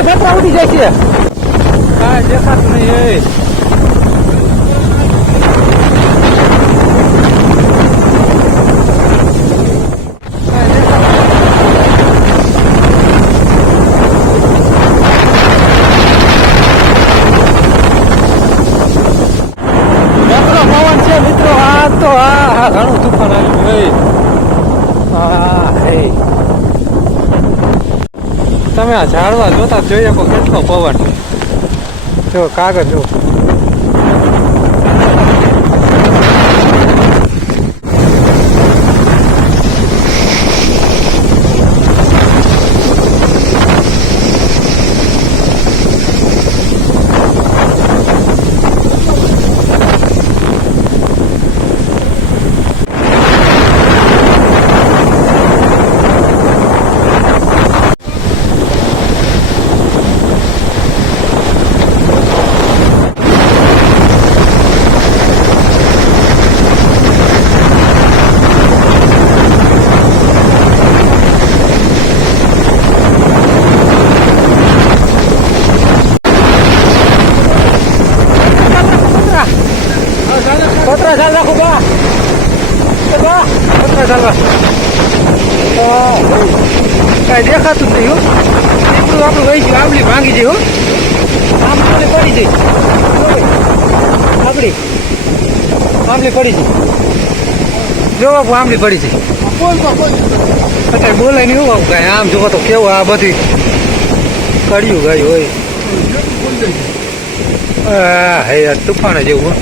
છે પતરા ઉડી જાય છે કાંઈ દેખાતું નહીં મિત્રો આ તો હા ઘણું તુફાન આવ્યું તમે આ ઝાડવા જોતા જોઈ શકો કેટલો પવન જો કાગળ જો પતરા ચાલ રાખો બા પતરા ચાલવા કાંઈ દેખાતું જ નહીં હો એટલું આપણું વહી ગયું આંબલી ભાંગી જાય હો આંબલી પડી જાય આંબલી પડી જાય જો બાપુ આંબલી પડી જાય અત્યારે બોલાય નહીં હું કાંઈ આમ જોવો તો કેવું આ બધી કડિયું ગાયું હોય હે તુફાન જેવું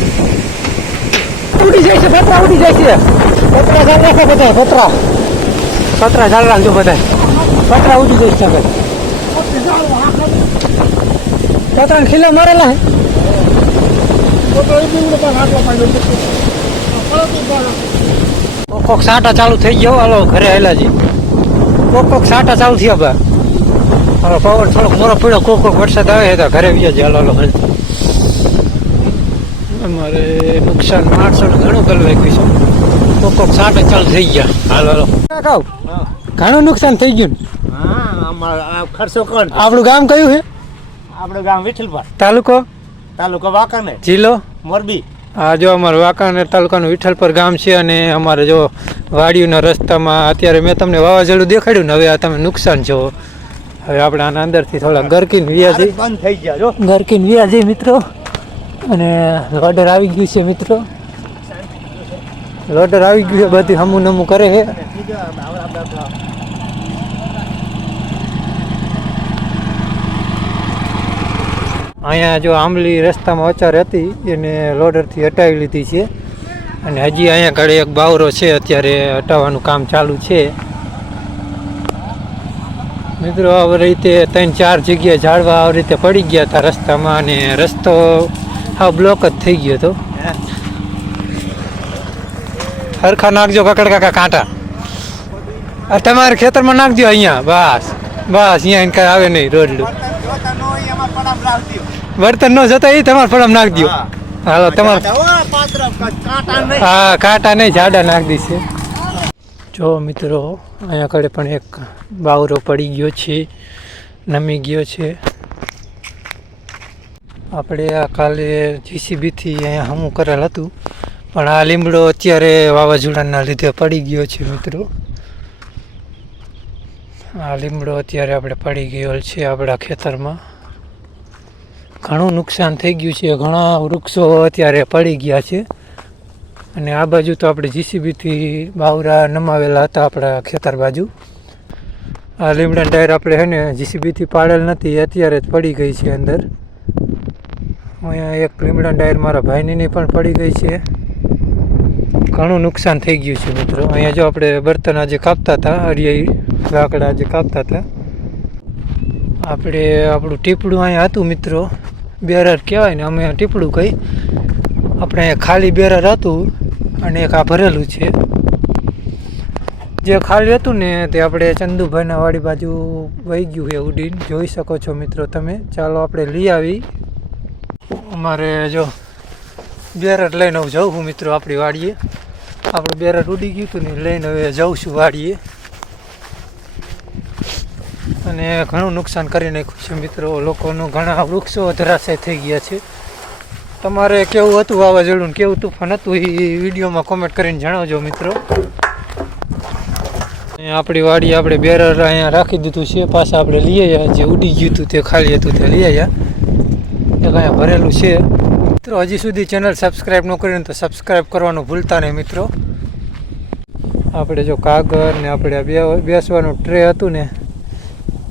ઉડી જાય છે પતરા ઉડી જાય છે પતરા ઝાડ રાખે બધા પતરા ઝાડ રાખજો બધા પતરા ઉડી જાય છે પતરા ખીલા મારેલા કોક સાંટા ચાલુ થઈ ગયો હાલો ઘરે આવેલાજી કોક સાંટા ચાલુ થયા બા હાલો પવન થોડોક મોરો પડ્યો કોક વરસાદ આવે તો ઘરે વ્યા જાય હાલો હાલો અમારે નુકસાન માણસોને ઘણું કરવાઈ ગયું છે કોક સાંટા ચાલુ થઈ ગયા હાલો હાલો કહું ઘણું નુકસાન થઈ ગયું ખર્ચો કર આપણું ગામ કયું છે આપણું ગામ વિઠ્ઠલપર તાલુકો વાંકાનેર જિલ્લો મોરબી હા જો અમારું વાંકાનેર તાલુકાનું વિઠ્ઠલપર ગામ છે અને અમારે જો વાડીઓના રસ્તામાં અત્યારે મેં તમને વાવાઝોડું દેખાડ્યું ને હવે આ તમે નુકસાન છો હવે આપણે આના અંદરથી થોડા ગરકીન વ્યાજ બંધ થઈ ગયા જો ગરકીન વ્યાજ મિત્રો અને લોડર આવી ગયું છે મિત્રો લોડર આવી ગયું છે બધી હમું નમું કરે છે અહીંયા જો આંબલી રસ્તામાં અચાર હતી એને લોડરથી હટાવી લીધી છે અને હજી અહીંયા આગળ એક બાવરો છે અત્યારે હટાવવાનું કામ ચાલુ છે મિત્રો આવી રીતે 3-4 જગ્યાએ ઝાડવા આવી રીતે પડી ગયા હતા રસ્તામાં અને રસ્તો હા બ્લોક જ થઈ ગયો હતો હરખા નાખજો કકડ કાકા કાંટા તમારે ખેતરમાં નાખજો અહીંયા બસ અહીંયા કાંઈ આવે નહીં રોડલું બર્તન ન જતા એ તમારે પડમ નાખી દો હાલો તમારે હા કાંટા નહીં ઝાડા નાખી દઈશે જો મિત્રો અહીંયા કડે પણ એક બાવરો પડી ગયો છે નમી ગયો છે આપણે આ કાલે જીસીબીથી અહીંયા હમું કરેલ હતું પણ આ લીમડો અત્યારે વાવાઝોડાના લીધે પડી ગયો છે મિત્રો આ લીમડો અત્યારે આપણે પડી ગયો છે આપણા ખેતરમાં ઘણું નુકસાન થઈ ગયું છે ઘણા વૃક્ષો અત્યારે પડી ગયા છે અને આ બાજુ તો આપણે જીસીબીથી બાવરા નમાવેલા હતા આપણા ખેતર બાજુ આ લીમડાની ટાયર આપણે છે ને જીસીબીથી પાડેલ નથી અત્યારે જ પડી ગઈ છે અંદર અહીંયા એક લીમડાની ટાયર મારા ભાઈની પણ પડી ગઈ છે ઘણું નુકસાન થઈ ગયું છે મિત્રો અહીંયા જો આપણે બર્તન આજે કાપતા હતા અરિયાઈ લાકડા આજે કાપતા હતા આપણે આપણું ટીપડું અહીંયા હતું મિત્રો બેરર કહેવાય ને અમે ટીપડું કહી આપણે અહીંયા ખાલી બેરર હતું અને એક આ ભરેલું છે જે ખાલી હતું ને તે આપણે ચંદુભાઈના વાડી બાજુ વહી ગયું છે ઉડીને જોઈ શકો છો મિત્રો તમે ચાલો આપણે લઈ આવી અમારે જો બેરર લઈને હું જાઉં છું મિત્રો આપણી વાડીએ આપણું બેરર ઉડી ગયું હતું ને લઈને હવે જાઉં છું વાડીએ અને ઘણું નુકસાન કરી નાખ્યું છે મિત્રો. લોકોનું ઘણા વૃક્ષો ધરાશય થઈ ગયા છે. તમારે કેવું હતું વાવાઝોડું, કેવું તુફાન હતું એ વિડીયોમાં કોમેન્ટ કરીને જણાવજો મિત્રો. આપણી વાડી આપણે બેરર અહીંયા રાખી દીધું છે. પાછા આપણે લઈ આવ્યા, જે ઉડી ગયું હતું તે ખાલી હતું તે લઈ આવ્યા. એક અહીંયા ભરેલું છે મિત્રો. હજી સુધી ચેનલ સબસ્ક્રાઈબ ન કરીને તો સબસ્ક્રાઈબ કરવાનું ભૂલતા નહીં મિત્રો. આપણે જો કાગળ ને આપણે બેસવાનું ટ્રે હતું ને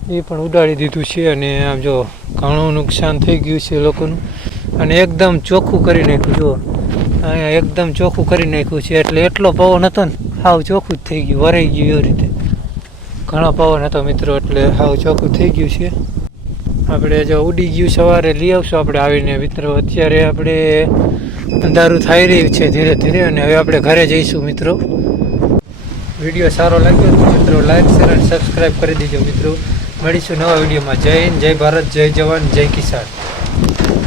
એ પણ ઉડાડી દીધું છે. અને આમ જો ઘણું નુકસાન થઈ ગયું છે લોકોનું. અને એકદમ ચોખ્ખું કરી નાખ્યું. જો અહીંયા એકદમ ચોખ્ખું કરી નાખ્યું છે. એટલે એટલો પવન હતો ને હાવ ચોખ્ખું જ થઈ ગયું, વરાઈ ગયું એવી રીતે. ઘણો પવન હતો મિત્રો, એટલે હાવ ચોખ્ખું થઈ ગયું છે. આપણે જો ઉડી ગયું સવારે લઈ આવશું આપણે આવીને મિત્રો. અત્યારે આપણે અંધારું થઈ રહ્યું છે ધીરે ધીરે, અને હવે આપણે ઘરે જઈશું મિત્રો. વિડીયો સારો લાગ્યો તો મિત્રો લાઈક શેર અને સબસ્ક્રાઈબ કરી દેજો મિત્રો. મળીશું નવા વિડીયોમાં. જય હિન્દ, જય ભારત, જય જવાન, જય કિસાન.